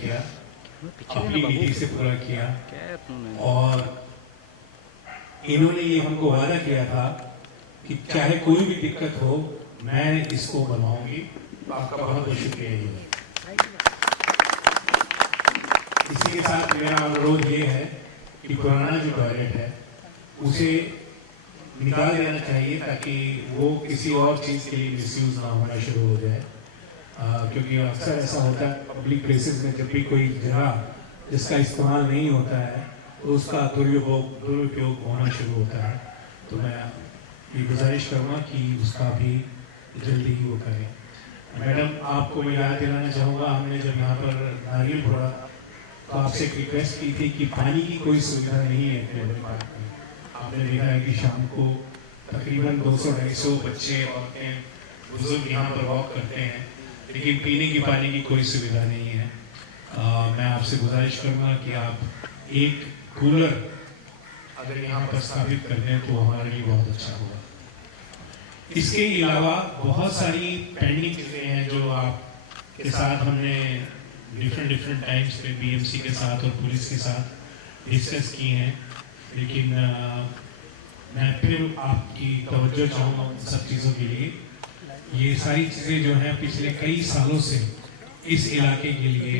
किया, अपनी नीति से पूरा किया, और इन्होंने ये हमको वादा किया था कि चाहे कोई भी दिक्कत हो मैं इसको बनवाऊंगी। आपका बहुत बहुत शुक्रिया। इसी के साथ मेरा अनुरोध ये है कि पुराना जो टॉयलेट है उसे निकाल देना चाहिए ताकि वो किसी और चीज़ के लिए मिसयूज ना होना शुरू हो जाए, क्योंकि अक्सर ऐसा होता है पब्लिक प्लेसेस में जब भी कोई जगह जिसका इस्तेमाल नहीं होता है तो उसका दुरुपयोग होना शुरू होता है। तो मैं ये गुजारिश करूँगा कि उसका भी जल्दी ही वो करें। मैडम, आपको मैं याद दिलाना चाहूँगा, हमने जब यहाँ पर नारियल फोड़ा तो आपसे एक रिक्वेस्ट की थी कि पानी की कोई सुविधा नहीं है ट्रेवल पार्क में। आपने देखा है कि शाम को तकरीबन 200-250 बच्चे, औरतें, बुजुर्ग यहाँ पर वॉक करते हैं, लेकिन पीने की पानी की कोई सुविधा नहीं है। मैं आपसे गुजारिश करूँगा कि आप एक कूलर अगर यहाँ पर स्थापित कर दें तो हमारे लिए बहुत अच्छा होगा। इसके अलावा बहुत सारी पेंडिंग चीज़ें हैं जो आपके साथ हमने डिफरेंट टाइम्स पे बीएमसी के साथ और पुलिस के साथ डिस्कस की हैं, लेकिन मैं फिर आपकी तवज्जो चाहूँगा उन सब चीज़ों के लिए। ये सारी चीज़ें जो हैं पिछले कई सालों से इस इलाके के लिए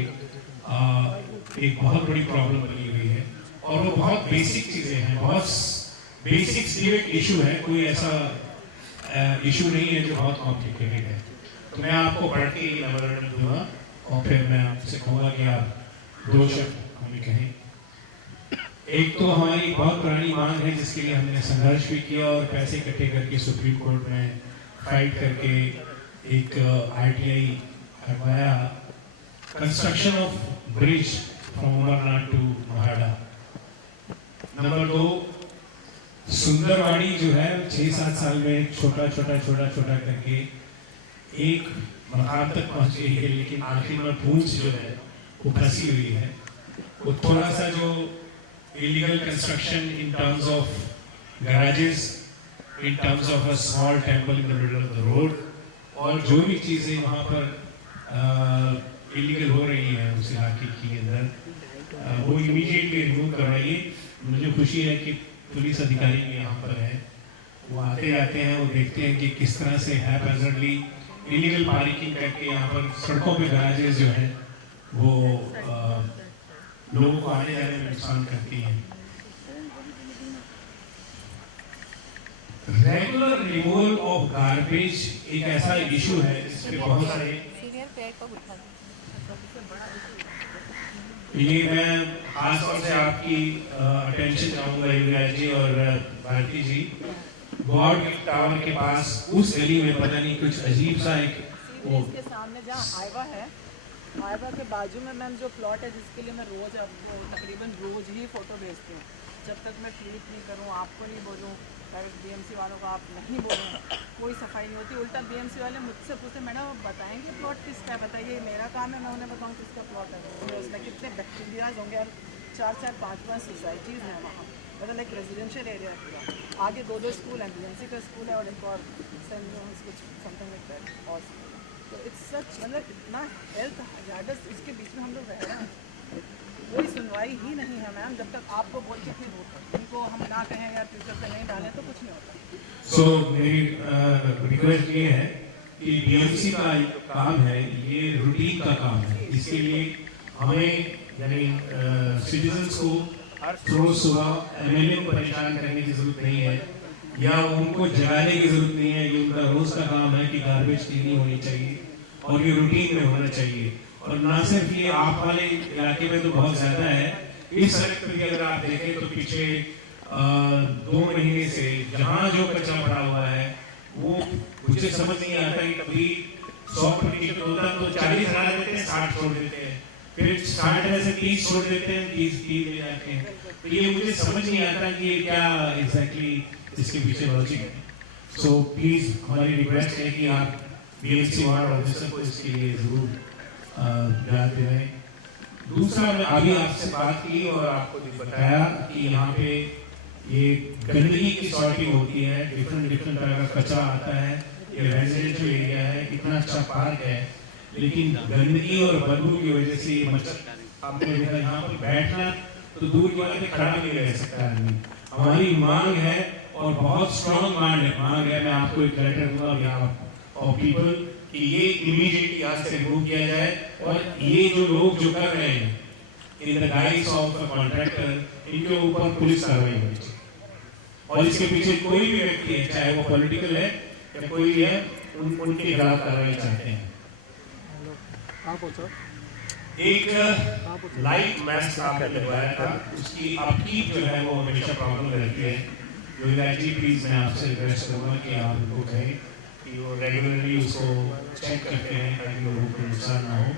एक बहुत बड़ी प्रॉब्लम बनी हुई है, और वो बहुत बेसिक चीज़ें हैं, बहुत बेसिक सिविक इशू है, कोई ऐसा इशू नहीं है जो बहुत कॉम्प्लिकेटेड है। तो मैं आपको पढ़ के मेमोरेंडम दूंगा और फिर मैं आपसे कहूँगा कि आप 2 शब्द हमें कहें। एक तो हमारी बहुत पुरानी मांग है जिसके लिए हमने संघर्ष भी किया और पैसे इकट्ठे करके सुप्रीम कोर्ट में फाइट करके एक आरटीआई करवाया, construction of bridge from Amarnath to Noida. Number 2, Sundarwadi जो है 6-7 साल में छोटा करके एक मकान तक पहुंच गई है, लेकिन आखिर में पूंछ जो है वो फंसी हुई है। वो थोड़ा सा जो illegal construction in terms of garages, in terms of a small temple in the middle of the road, और जो भी चीज़ें वहाँ पर इलीगल हो रही हैं उस इलाके के अंदर, वो इमीडिएटली रिमूव करवाइए। मुझे खुशी है कि पुलिस अधिकारी भी यहाँ पर है, वो आते जाते हैं, वो देखते हैं कि किस तरह से हैपहैज़र्डली इलीगल पार्किंग करके यहाँ पर सड़कों पे गैराजेस जो हैं वो लोगों को आने जाने में नुकसान करती हैं। रेगुलर रिमूवल ऑफ गार्बेज एक ऐसा इशू है जिसपे बहुत सारे, ये मैं खास तौर से आपकी अटेंशन चाहूँगा युवराज जी और भारती जी। गॉड टावर के पास उस गली में पता नहीं कुछ अजीब सा एक वो इसके सामने जहाँ हाईवा है, हाईवा के बाजू में मैम जो प्लॉट है जिसके लिए मैं रोज़ आपको तकरीबन रोज़ ही फ़ोटो भेजती हूँ। जब तक मैं ट्वीट नहीं करूँ, आपको नहीं बोलूँ, बीएमसी वालों को आप नहीं बोलूँ, कोई सफाई नहीं होती। उल्टा बीएमसी वाले मुझसे पूछते मैडम आप बताएंगे प्लॉट किसका है, बताइए। मेरा काम है मैं उन्हें बताऊँ किसका प्लॉट है। उसमें कितने बैक्टीरियाज होंगे यार, 4-4, 5-5 सोसाइटीज़ हैं वहाँ, मतलब एक रेजिडेंशियल एरिया है पूरा। आगे 2 स्कूल हैं, बीएमसी का स्कूल है और एक और सेंट जॉन्स कुछ समथिंग लाइक दैट। और तो इट्स सच, मतलब इतना हेल्थ हजार्डस इसके बीच में हम लोग रह रहे हैं। कोई सुनवाई ही नहीं है मैम, जब तक आपको बोल के फिर उनको हम ना कहें यार फ्यूचर पे नहीं डालें तो कुछ नहीं होता। सो मेरी रिक्वेस्ट ये है कि बीएमसी का काम है, ये रूटीन का काम है। इसके लिए हमें यानी सिटीजन्स को रोज सुबह एमएलए को परेशान करने की जरूरत नहीं है या उनको जगाने की जरूरत नहीं है। ये उनका रोज का काम है कि गार्बेज क्लीनिंग होनी चाहिए और ये रूटीन में होना चाहिए। और ना सिर्फ ये आप वाले इलाके में तो बहुत ज्यादा है, इस सड़क पर भी अगर आप देखें तो पिछले 2 महीने से जहाँ जो कचरा पड़ा हुआ है वो मुझे समझ नहीं आता कि कभी 100% होता तो 40 हटा देते हैं, 60 छोड़ देते हैं, फिर 60 में से 30 छोड़ देते हैं, 30 ले जाते हैं। तो ये मुझे समझ नहीं आता कि ये क्या एग्जैक्टली इसके पीछे लॉजिक है। सो प्लीज हमारी रिक्वेस्ट है कि आप बीएमसी वार्ड ऑफिसर को इसके लिए जरूर याद दिलाएं। दूसरा, मैं अभी आपसे बात की और आपको बताया कि यहाँ पे ये गंदगी की सॉर्टिंग होती है, डिफरेंट तरह का कचरा आता है, ये रेजिडेंशियल एरिया है, इतना अच्छा पार्क है, लेकिन गंदगी और बदबू की वजह से ये मच्छर, आपने देखा यहाँ पर बैठना तो दूर की बात है, खड़ा नहीं रह सकता आदमी। हमारी मांग है और बहुत स्ट्रॉन्ग मांग है, मैं आपको एक लेटर दूंगा यहाँ और पीपल कि ये इमीडिएटली आज से रिमूव किया जाए, और ये जो लोग जो कर रहे हैं in the guys of the contractor, इनके ऊपर पुलिस कार्रवाई होनी चाहिए। और इसके पीछे कोई भी व्यक्ति है, चाहे वो पॉलिटिकल है या कोई भी है, उनके खिलाफ कार्रवाई चाहते हैं। एक लाइट मास्क आपने लगवाया था, उसकी आपकी जो है वो हमेशा प्रॉब्लम रहती है। जो प्लीज मैं आपसे रिक्वेस्ट करूँगा कि आप उनको कहें कि वो रेगुलरली उसको चेक करते हैं ताकि लोगों को नुकसान ना हो।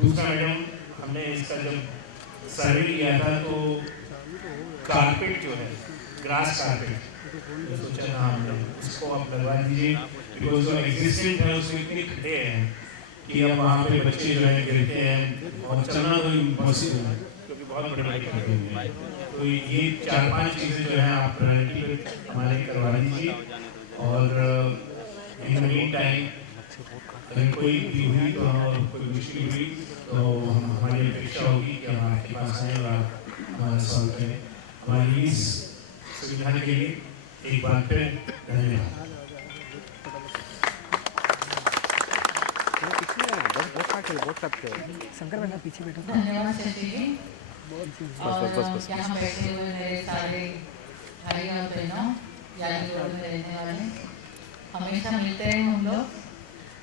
दूसरा मैडम, हमने इसका जब सर्वे किया था तो कारपेट जो है, ग्रास कारपेट, सोचा था हमने उसको आप लगवा दीजिए, बिकॉज जो एग्जिस्टेंट है उसमें इतने खड्डे हैं कि अब वहाँ पे बच्चे जो है गिरते हैं और चलना तो इम्पॉसिबल है क्योंकि बहुत बड़े बड़े खड्डे हैं। तो ये 4-5 चीज़ें जो है आप प्रायोरिटी पे हमारे करवा दीजिए, और इन द मीन टाइम अगर कोई भी हुई तो और कोई मुश्किल हुई तो हमारी अपेक्षा होगी कि हम आपके पास आएँ और आप हमारा सॉल्व करें। हमारी इस सुविधा के लिए एक बार फिर धन्यवाद। शंकर मैडम पीछे बैठो। धन्यवाद शशि जी, और यहाँ बैठे हुए मेरे सारे भाई और बहनों, यानी रोड में रहने वाले, हमेशा मिलते हैं हम लोग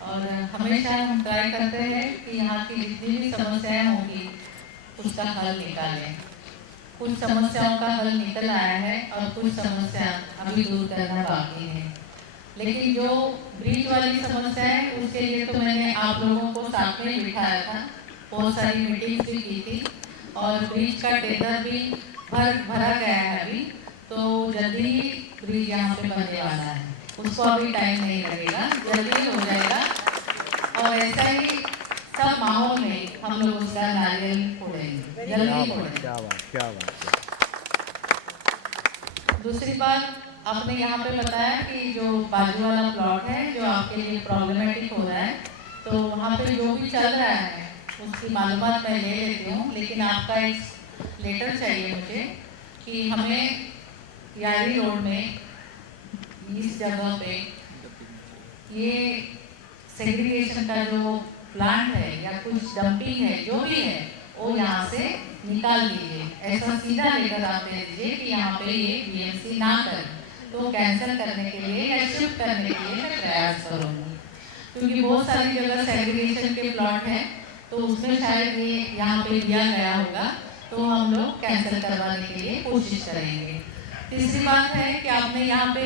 और हमेशा हम ट्राई करते हैं कि यहाँ की जितनी भी समस्याएं होंगी उसका हल निकालें। कुछ समस्याओं का हल निकल आया है और कुछ समस्या अभी दूर करना बाकी है, लेकिन जो ब्रीच वाली समस्या है उसके लिए तो मैंने आप लोगों को साथ में बिठाया था, बहुत सारी मीटिंग्स भी की थी और ब्रीच का टेंडर भी भरा गया है अभी, तो जल्दी ही ब्रिज यहाँ पे बनने वाला है, उसको अभी टाइम नहीं लगेगा, जल्दी हो जाएगा। और ऐसा ही सब माहौल में हम लोग उसका नारियल फोड़ेंगे, जल्दी फोड़ेंगे। क्या बात। दूसरी बात, आपने यहाँ पे बताया कि जो बाजू वाला प्लॉट है जो आपके लिए प्रॉब्लमेटिक हो रहा है, तो वहाँ पे जो भी चल रहा है उसकी मालूमात मैं ले लेती हूँ, लेकिन आपका एक लेटर चाहिए मुझे कि हमें यारी रोड में इस जगह पे ये सेग्रीगेशन का जो प्लांट है या कुछ डंपिंग है जो भी है वो यहाँ से निकाल दीजिए, ऐसा सीधा लेकर आप दे दीजिए कि यहाँ पे ये बीएमसी ना करें, तो कैंसिल करने के लिए या शिफ्ट करने के लिए मैं प्रयास करूँगी, क्योंकि बहुत सारी जगह सेग्रीगेशन के प्लॉट हैं तो उसमें शायद ये यहाँ पे दिया गया होगा, तो हम लोग कैंसिल करवाने के लिए कोशिश करेंगे। तीसरी बात है कि आपने यहाँ पे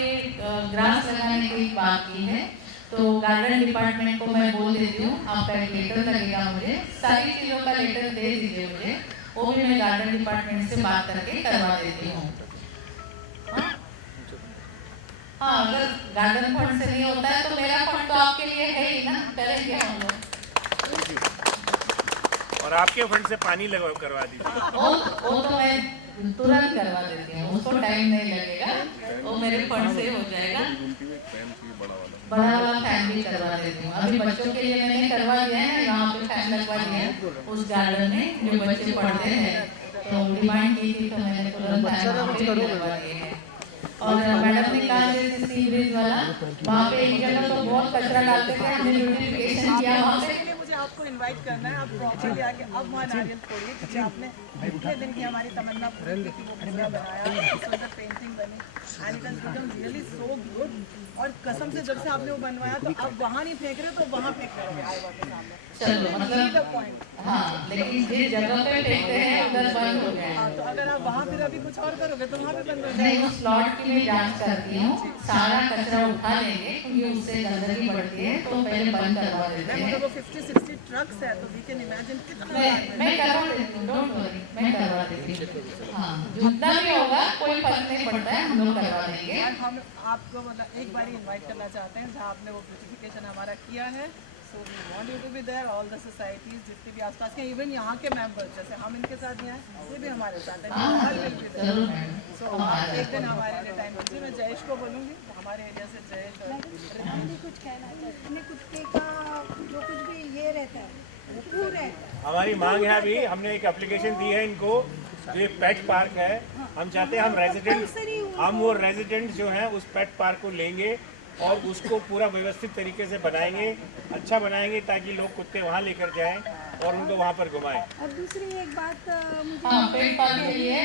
ग्रास लगाने की बात की है, तो गार्डन डिपार्टमेंट को मैं बोल देती हूँ, आपका एक लेटर लगेगा मुझे, सारी चीज़ों का लेटर दे दीजिए मुझे, वो भी मैं गार्डन डिपार्टमेंट से बात करके करवा देती हूँ। हाँ, अगर गार्डन फंड से नहीं होता है तो मेरा फंड तो आपके लिए है ही ना, करेंगे हम लोग। और आपके फंड से पानी लगा करवा दीजिए। वो तो मैं तुरंत करवा देती हूँ, उसको टाइम नहीं लगेगा, वो मेरे फंड से हो जाएगा। बड़ा वाला फैन भी करवा देती हूँ, अभी बच्चों के लिए मैंने करवा दिया है, यहाँ पे फैन लगवा दिया है उस गार्डन में जो बच्चे पढ़ते हैं, तो डिमांड की थी तो मैंने तुरंत फैन लगवा दिए हैं। और मैडम ने कहा जैसे सी ब्रिज वाला, वहाँ पे एक जगह तो बहुत कचरा डालते थे, हमने ब्यूटिफिकेशन किया वहाँ पे। मुझे आपको इनवाइट करना है, आप प्रॉपर्ली आके अब वहाँ नारियल फोड़िए, क्योंकि आपने इतने दिन की हमारी तमन्ना पूरी की थी, वो पूरा बनाया, सुंदर पेंटिंग बनी and it has become really so good. और कसम से जब से आपने वो बनवाया तो आप वहाँ नहीं फेंक रहे, तो वहाँ फेंक रहे हो आईवा के सामने। चलो मतलब हाँ, लेकिन जिस जगह पे फेंकते हैं उधर बंद हो गया है, तो अगर आप वहाँ फिर अभी कुछ और करोगे तो वहाँ पे बंद हो नहीं, जाएगा। उस प्लॉट की मैं जांच करती हूँ, सारा कचरा उठा लेंगे क्योंकि उससे गंदगी बढ़ती है, तो पहले बंद करवा देते हैं। मतलब वो 50-60 ट्रक्स है, तो वी कैन इमेजिन कितना। मैं करवा देती हूँ, डोंट वरी, मैं करवा देती हूँ। हाँ, जितना भी होगा कोई फर्क नहीं पड़ता है, हम लोग करवा देंगे। हम आपको मतलब एक बार इनवाइट करना चाहते हैं जहाँ आपने वो ब्यूटिफिकेशन हमारा किया है, so we want you to be there, all the societies जितने भी आसपास के, इवन यहाँ के मेंबर्स, जैसे हम इनके साथ हैं ये भी हमारे साथ हैं, जरूर मैडम, सो एक दिन हमारे लिए टाइम दीजिए, मैं जयेश को बोलूँगी हमारे एरिया से जयेश और हम भी कुछ कहना चाहते हैं, कुत्ते का जो कुछ भी ये रहता है वो रहता है। हमारी मांग है, अभी हमने एक एप्लीकेशन दी है इनको, जो एक पेट पार्क है, हम चाहते हैं हम वो रेजिडेंट जो हैं उस पेट पार्क को लेंगे और उसको पूरा व्यवस्थित तरीके से बनाएंगे, अच्छा बनाएंगे ताकि लोग कुत्ते वहाँ लेकर जाएं और उनको वहाँ पर घुमाएं। और दूसरी एक बात मुझे हाँ, पेट पार्क के लिए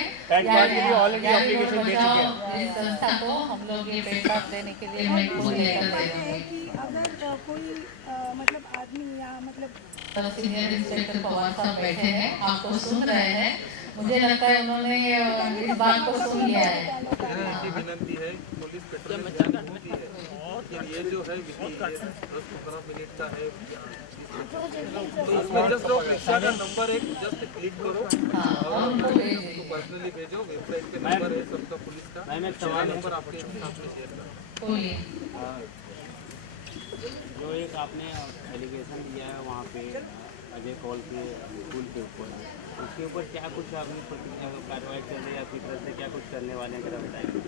ऑलरेडी एप्लीकेशन दे चुके हैं। इस संस्था को हम लोग ये पेट पार्क देने के लिए मैं खुद लेकर दे है कि अगर कोई मतलब आदमी या मतलब सीनियर इंस्पेक्टर पवार साहब बैठे हैं, आपको सुन रहे हैं, मुझे लगता है उन्होंने इस बात को सुन लिया है। विनंती है, पुलिस पेट्रोलिंग होती है और ये जो है विधि 10-15 मिनट का है, तो इसमें जस्ट लोग रिक्शा का नंबर एक जस्ट क्लिक करो और उनको पर्सनली भेजो। वेबसाइट पे नंबर है सबका पुलिस का, नंबर आपके सामने शेयर करो। जो एक आपने एलिगेशन दिया है वहाँ पे अजय कौल के स्कूल के ऊपर, उसके ऊपर क्या कुछ आपने कार्रवाई कर रही है, आपकी तरफ से क्या कुछ करने वाले हैं, जरा बताएंगे।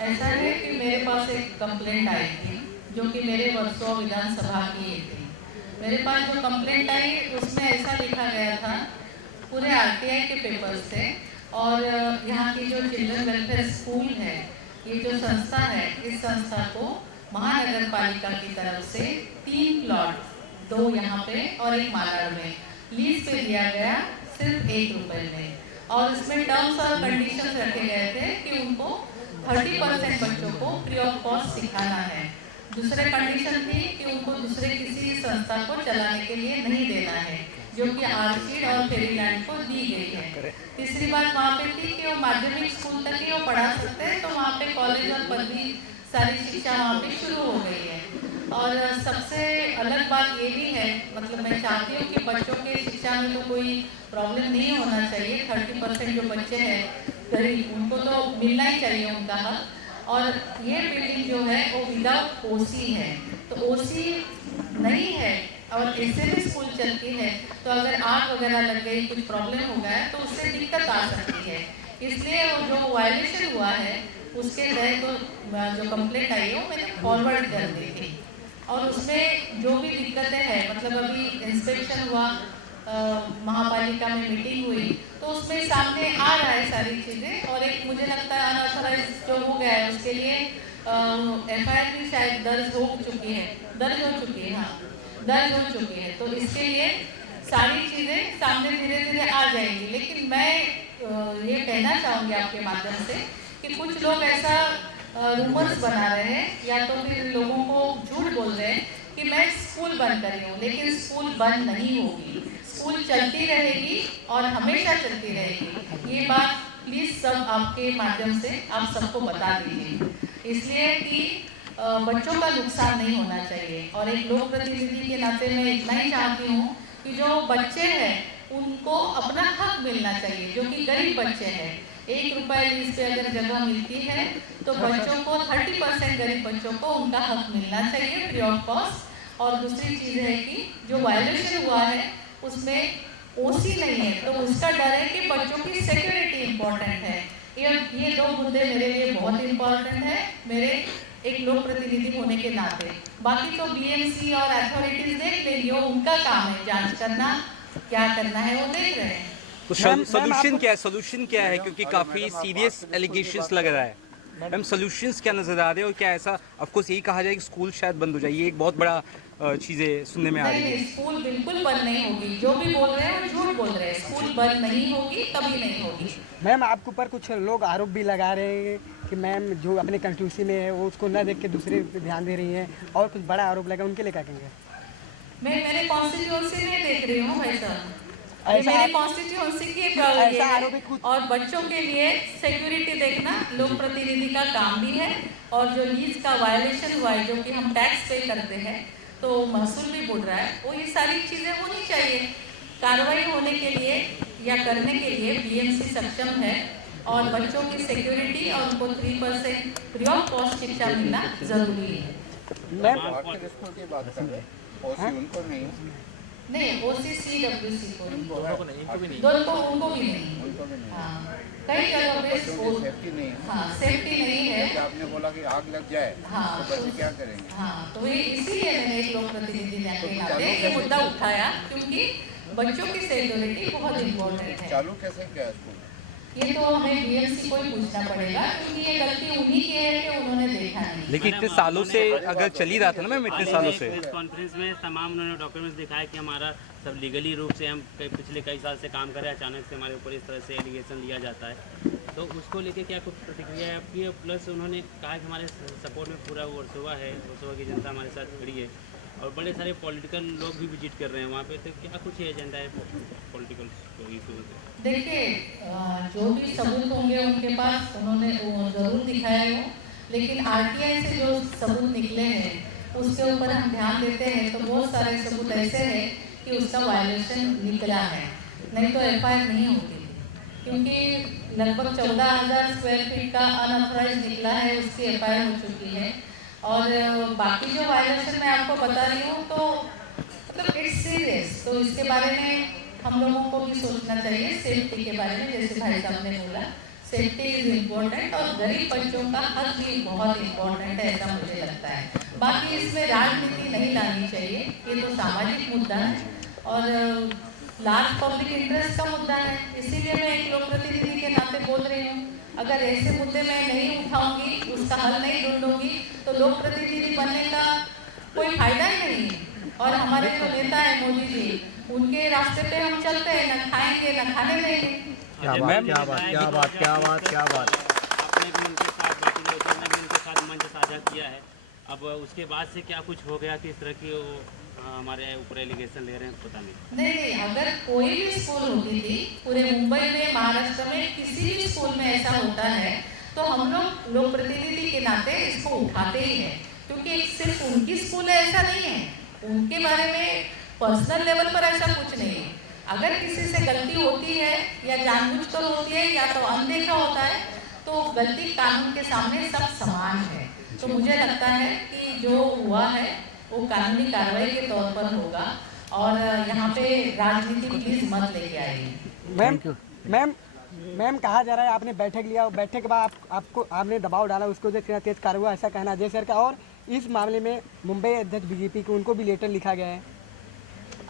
ऐसा है कि मेरे पास एक कंप्लेंट आई थी जो कि मेरे वर्सों विधानसभा की थी। मेरे पास जो कंप्लेंट आई उसमें ऐसा लिखा गया था पूरे आरटीआई के पेपर से, और यहाँ की जो चिल्ड्रन वेलफेयर स्कूल है, ये जो संस्था है, इस संस्था को महानगर पालिका की तरफ से 3 प्लॉट, 2 यहाँ पे और एक मालाड में लीज पे दिया गया सिर्फ 1 रुपए में, और इसमें टर्म्स और कंडीशंस रखे गए थे कि उनको 30% बच्चों को फ्री ऑफ कॉस्ट सिखाना है। दूसरे कंडीशन थी कि उनको दूसरे किसी संस्था को चलाने के लिए नहीं देना है, जो कि आर्चिड और फेरीलैंड को दी गई है। तीसरी बात वहाँ पे थी कि वो माध्यमिक स्कूल तक ही वो पढ़ा सकते हैं, तो वहाँ पे कॉलेज और पदवी सारी शिक्षा वहाँ पे शुरू हो गई है। और सबसे अलग बात ये भी है, मतलब मैं चाहती हूँ कि बच्चों के शिक्षा में तो कोई प्रॉब्लम नहीं होना चाहिए। 30% जो बच्चे हैं गरीब, उनको तो मिलना ही चाहिए उनका हक। और ये बिल्डिंग जो है वो विदाउट ओसी है, तो ओसी नहीं है और ऐसे भी स्कूल चलती है, तो अगर आग वगैरह लग गई, कुछ प्रॉब्लम हो गया तो उससे दिक्कत आ सकती है। इसलिए वो जो वायलेशन हुआ है उसके तहत तो जो कंप्लेंट आई है वो मैंने फॉरवर्ड कर दी थी, और उसमें जो भी दिक्कतें हैं, मतलब अभी इंस्पेक्शन हुआ, महापालिका में मीटिंग हुई, तो उसमें सामने आ रहा है सारी चीज़ें, और एक मुझे लगता है अनऑथराइज जो हो गया है उसके लिए FIR भी शायद दर्ज हो चुकी है, दर्ज हो चुकी है, तो इसके लिए सारी चीज़ें सामने धीरे धीरे आ जाएंगी। लेकिन मैं ये कहना चाहूँगी आपके माध्यम से कि कुछ लोग ऐसा रूमर्स बना रहे हैं या तो फिर लोगों को झूठ बोल रहे हैं कि मैं स्कूल बंद कर रही हूँ, लेकिन स्कूल बंद नहीं होगी, स्कूल चलती रहेगी और हमेशा चलती रहेगी। ये बात प्लीज़ सब आपके माध्यम से आप सबको बता दीजिए, इसलिए कि बच्चों का नुकसान नहीं होना चाहिए। और एक लोक प्रतिनिधि के नाते मैं इतना ही चाहती हूँ कि जो बच्चे हैं उनको अपना हक मिलना चाहिए, जो कि गरीब बच्चे हैं। 1 रुपए लीज पे अगर जगह मिलती है तो बच्चों को 30% गरीब बच्चों को उनका हक मिलना चाहिए फ्री ऑफ कॉस्ट। और दूसरी चीज़ है कि जो वायलेशन हुआ है उसमें ओसी नहीं है, तो उसका डर है कि बच्चों की सिक्योरिटी इम्पोर्टेंट है। ये 2 मुद्दे मेरे लिए बहुत इम्पोर्टेंट है, मेरे एक लोक प्रतिनिधि होने के नाते। बाकी तो BMC और अथॉरिटीज देख लेंगे, वो उनका काम है जांच करना, क्या करना है वो देख रहे हैं। तो सोल्यूशन क्या है, क्योंकि काफ़ी सीरियस एलिगेशंस लग रहा है मैम, सोल्यूशंस क्या नज़र आ रहे हैं और क्या ऐसा ऑफ कोर्स यही कहा जाए कि स्कूल शायद बंद हो जाए, ये एक बहुत बड़ा चीज़ें सुनने में आ रही है। स्कूल बिल्कुल बंद नहीं होगी, जो भी बोल रहे हैं वो झूठ बोल रहे हैं, स्कूल बंद नहीं होगी, कभी नहीं होगी। मैम आपके ऊपर कुछ लोग आरोप भी लगा रहे हैं कि मैम जो अपने कंस्टिट्यूंसी में है वो उसको न देख के दूसरे पे ध्यान दे रही हैं, और कुछ बड़ा आरोप लगा, उनके लिए क्या कहेंगे? मैं मेरे कॉन्स्टिट्यूंसी में देख रही हूँ भाई साहब, मेरे कॉन्स्टिट्यूंसी की और बच्चों के लिए सिक्योरिटी देखना लोक प्रतिनिधि का काम भी है। और जो लीज का वायलेशन हुआ है, जो कि हम टैक्स पे करते हैं तो महसूल भी बढ़ रहा है, वो ये सारी चीज़ें होनी चाहिए। कार्रवाई होने के लिए या करने के लिए BMC सक्षम है, और बच्चों की सिक्योरिटी और उनको 3% फ्री ऑफ कॉस्ट शिक्षा मिलना जरूरी है। मैम नहीं, OCCWC को उनको भी नहीं, हाँ, कई जगह पे स्कूल सेफ्टी नहीं है। हाँ सेफ्टी नहीं है। जैसे आपने बोला कि आग लग जाए हाँ, तो बच्चे क्या करेंगे? हाँ तो ये इसीलिए मैंने एक लोक प्रतिनिधि के नाते ये मुद्दा उठाया, क्योंकि बच्चों की सिक्योरिटी बहुत इम्पोर्टेंट है। चालू कैसे किया है स्कूल? ये तो हमें बीएमसी को ही पूछना पड़ेगा, क्योंकि ये गलती उन्हीं की है कि उन्होंने देखा नहीं। लेकिन इतने सालों से अगर चल ही रहा था ना मैम, इतने सालों से प्रेस कॉन्फ्रेंस में तमाम उन्होंने डॉक्यूमेंट्स दिखाया कि हमारा सब लीगली रूप से हम पिछले कई साल से काम कर रहे हैं, अचानक से हमारे ऊपर इस तरह से एलिगेशन लिया जाता है। तो उसको लेके क्या कुछ प्रतिक्रिया है आपकी? प्लस उन्होंने कहा कि हमारे सपोर्ट में पूरा वर्सोवा है, वर्सोवा की जनता हमारे साथ खड़ी है और बड़े सारे पॉलिटिकल लोग भी विजिट कर रहे हैं वहाँ पे। तो क्या कुछ एजेंडा है पॉलिटिकल इशूज़? देखिए जो भी सबूत होंगे उनके पास उन्होंने ज़रूर दिखाया हो, लेकिन आरटीआई से जो सबूत निकले हैं उसके ऊपर हम ध्यान देते हैं तो बहुत सारे सबूत ऐसे हैं कि उसका वायलेशन निकला है, नहीं तो एफआईआर नहीं होती, क्योंकि लगभग 14,000 स्क्वायर फीट का अनऑथराइज निकला है, उसकी एफआईआर हो चुकी है। और बाकी जो वायलेशन मैं आपको बता रही हूँ तो मतलब इट्स सीरियस, तो इसके बारे में हम लोगों को भी सोचना चाहिए, सेफ्टी के बारे में। जैसे भाई साहब ने बोला सेफ्टी इज इम्पोर्टेंट और गरीब बच्चों का हक भी बहुत इम्पोर्टेंट है, ऐसा मुझे लगता है। बाकी इसमें राजनीति नहीं लानी चाहिए, ये तो सामाजिक मुद्दा है और लार्ज पब्लिक इंटरेस्ट का मुद्दा है, इसीलिए मैं एक लोक प्रतिनिधि के नाते बोल रही हूँ। अगर ऐसे मुद्दे मैं नहीं उठाऊंगी, उसका हल नहीं ढूंढूंगी तो लोक प्रतिनिधि बनने का कोई फायदा ही नहीं है। और हमारे जो नेता है मोदी जी, उनके रास्ते पे हम चलते हैं, न खाएंगे न खाने देंगे। क्या बात। आपने भी उनके साथ बाकी लोगों ने भी उनके साथ मंच साझा किया है, अब उसके बाद से क्या कुछ हो गया कि इस तरह की वो हमारे ऊपर एलिगेशन ले रहे हैं, पता नहीं, अगर कोई भी स्कूल होती थी पूरे मुंबई में, महाराष्ट्र में किसी भी स्कूल में ऐसा होता है तो हम लोग लोक प्रतिनिधि के नाते इसको उठाते ही हैं, क्योंकि सिर्फ उनकी स्कूल है ऐसा नहीं है, उनके बारे में पर्सनल लेवल पर ऐसा कुछ नहीं है। अगर किसी से गलती होती है या जानबूझकर होती है या तो अनदेखा होता है तो गलती कानून के सामने सब समान है। तो मुझे लगता है कि जो हुआ है वो कानूनी कार्रवाई के तौर पर होगा और यहाँ पे राजनीति प्लीज मत लेके आइए। मैम कहा जा रहा है आपने बैठक लिया, बैठक के बाद आपको आपने दबाव डाला, उसको तेज कार्रवाई ऐसा कहना अजय सर का, और इस मामले में मुंबई अध्यक्ष बीजेपी को उनको भी लेटर लिखा गया है।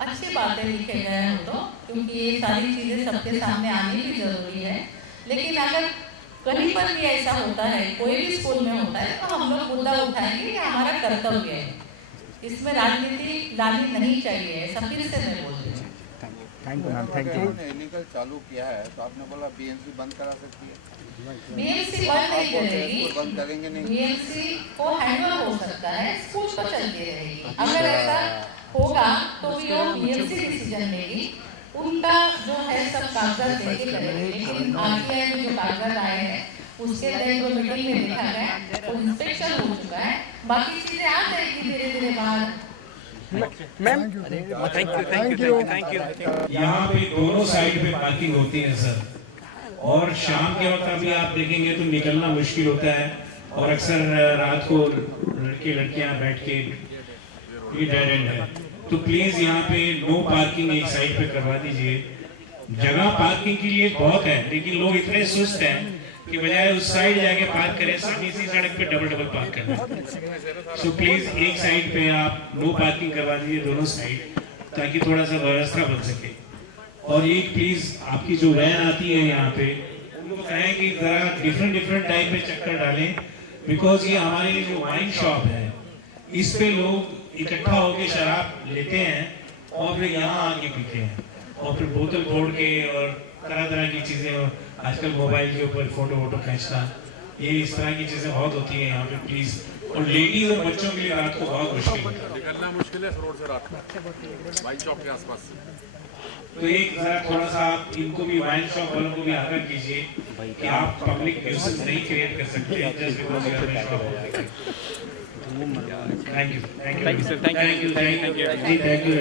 अच्छी बातें लिखे गए हैं तो, क्योंकि ये सारी चीज़ें सबके सामने आनी भी जरूरी है, लेकिन अगर कहीं पर भी ऐसा होता है, कोई भी स्कूल में होता है तो हम लोग मुद्दा उठाएंगे, ये हमारा कर्तव्य है, इसमें राजनीति लानी नहीं चाहिए, ऐसा फिर से मैं बोल रही हूँ। Thank you ma'am, thank you. Illegal चालू किया है तो आपने बोला बीएमसी बंद करा सकती है। बीएमसी बंद नहीं करेगी, बंद करेंगे नहीं, बीएमसी को हैंडओवर हो सकता है, स्कूल तो चलती रहेगी। अगर ऐसा होगा तो वो बीएमसी डिसीजन लेगी, उनका जो है सब कागजात लेके करेंगे, लेकिन आरटीआई में जो कागजात आए हैं उसके तहत जो मीटिंग में देखा गया वो इंस्पेक्शन हो चुका है, बाकी चीजें आ जाएगी धीरे धीरे बाहर। Ma'am thank you. यहाँ पे दोनों साइड पे पार्किंग होती है सर, और शाम के वक्त अभी आप देखेंगे तो निकलना मुश्किल होता है और अक्सर रात को लड़के लड़कियां बैठ के, ये डेड एंड है, तो प्लीज यहाँ पे नो पार्किंग एक साइड पे करवा दीजिए। जगह पार्किंग के लिए बहुत है, लेकिन लोग इतने सुस्त हैं कि बजाय उस साइड जाके पार्क करें, सामने सी सड़क पे डबल पार्क करना। सो प्लीज एक साइड पे आप नो पार्किंग करवा दीजिए दोनों साइड, ताकि थोड़ा सा व्यवस्था बन सके। और ये प्लीज आपकी जो वैन आती है यहाँ पे, उनको कहें कि जरा डिफरेंट टाइम पे चक्कर डालें, बिकॉज ये हमारी जो वाइन शॉप है इस पे लोग इकट्ठा होकर शराब लेते हैं और फिर यहाँ आके पीते हैं और फिर बोतल फोड़ के और तरह की चीजें, आजकल मोबाइल के ऊपर फोटो खींचना, ये इस तरह की चीजें बहुत होती हैं यहाँ पे प्लीज। और लेडीज और बच्चों के लिए रात को बहुत मुश्किल है, निकलना मुश्किल है रोड से रात में वाइन शॉप के आसपास। तो एक जरा थोड़ा सा आप इनको भी, वाइन शॉप वालों को भी आगाह कीजिए कि आप पब्लिक न्यूसेंस नहीं क्रिएट कर सकते just because you are shop. Thank you sir, thank you.